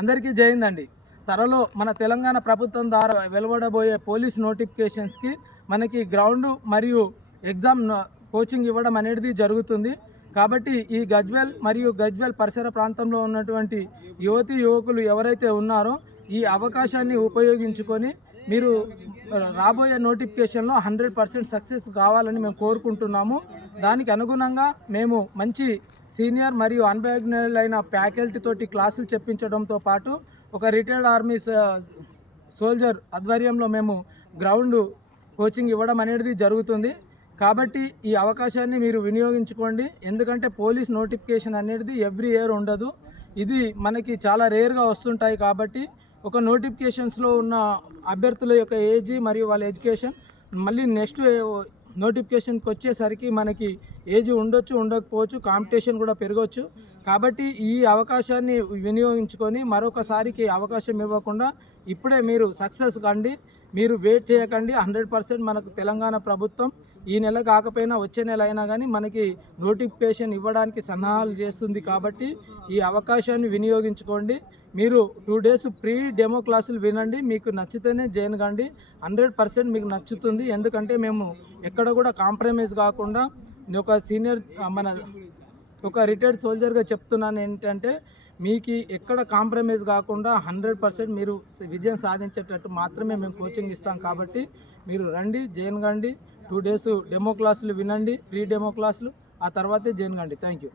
అందరికీ జయిందండి. త్వరలో మన తెలంగాణ ప్రభుత్వం ద్వారా వెలువడబోయే పోలీస్ నోటిఫికేషన్స్కి మనకి గ్రౌండ్ మరియు ఎగ్జామ్ కోచింగ్ ఇవ్వడం అనేది జరుగుతుంది. కాబట్టి ఈ గజ్వేల్ మరియు గజ్వేల్ పరిసర ప్రాంతంలో ఉన్నటువంటి యువతీ యువకులు ఎవరైతే ఉన్నారో ఈ అవకాశాన్ని ఉపయోగించుకొని మీరు రాబోయే నోటిఫికేషన్లో 100% సక్సెస్ కావాలని మేము కోరుకుంటున్నాము. దానికి అనుగుణంగా మేము మంచి సీనియర్ మరియు అన్బ్యాగ్నల్ అయిన ఫ్యాకల్టీ తోటి క్లాసులు చెప్పించడంతో పాటు ఒక రిటైర్డ్ ఆర్మీ సోల్జర్ ఆధ్వర్యంలో మేము గ్రౌండ్ కోచింగ్ ఇవ్వడం అనేది జరుగుతుంది. కాబట్టి ఈ అవకాశాన్ని మీరు వినియోగించుకోండి. ఎందుకంటే పోలీస్ నోటిఫికేషన్ అనేది ఎవ్రీ ఇయర్ ఉండదు, ఇది మనకి చాలా రేర్గా వస్తుంటాయి. కాబట్టి ఒక నోటిఫికేషన్స్లో ఉన్న అభ్యర్థుల యొక్క ఏజ్ మరియు వాళ్ళ ఎడ్యుకేషన్ మళ్ళీ నెక్స్ట్ నోటిఫికేషన్కి వచ్చేసరికి మనకి ఏజ్ ఉండొచ్చు, ఉండకపోవచ్చు, కాంపిటీషన్ కూడా పెరగవచ్చు. కాబట్టి ఈ అవకాశాన్ని వినియోగించుకొని మరొకసారికి అవకాశం ఇవ్వకుండా ఇప్పుడే మీరు సక్సెస్ కండి. మీరు వెయిట్ చేయకండి. 100% మనకు తెలంగాణ ప్రభుత్వం ఈ నెల కాకపోయినా వచ్చే నెల అయినా కానీ మనకి నోటిఫికేషన్ ఇవ్వడానికి సన్నాహాలు చేస్తుంది. కాబట్టి ఈ అవకాశాన్ని వినియోగించుకోండి. మీరు 2 days ప్రీ డెమో క్లాసులు వినండి. మీకు నచ్చితేనే జాయిన్ కండి. 100% మీకు నచ్చుతుంది. ఎందుకంటే మేము ఎక్కడ కూడా కాంప్రమైజ్ కాకుండా ఒక సీనియర్ ఒక రిటైర్డ్ సోల్జర్గా చెప్తున్నాను ఏంటంటే మీకు ఎక్కడ కాంప్రమైజ్ కాకుండా 100% మీరు విజయం సాధించేటట్టు మాత్రమే మేము కోచింగ్ ఇస్తాం. కాబట్టి మీరు రండి, జాయిన్ కండి. 2 days డెమో క్లాసులు వినండి, ప్రీ డెమో క్లాసులు, ఆ తర్వాతే జాయిన్ కండి. Thank you.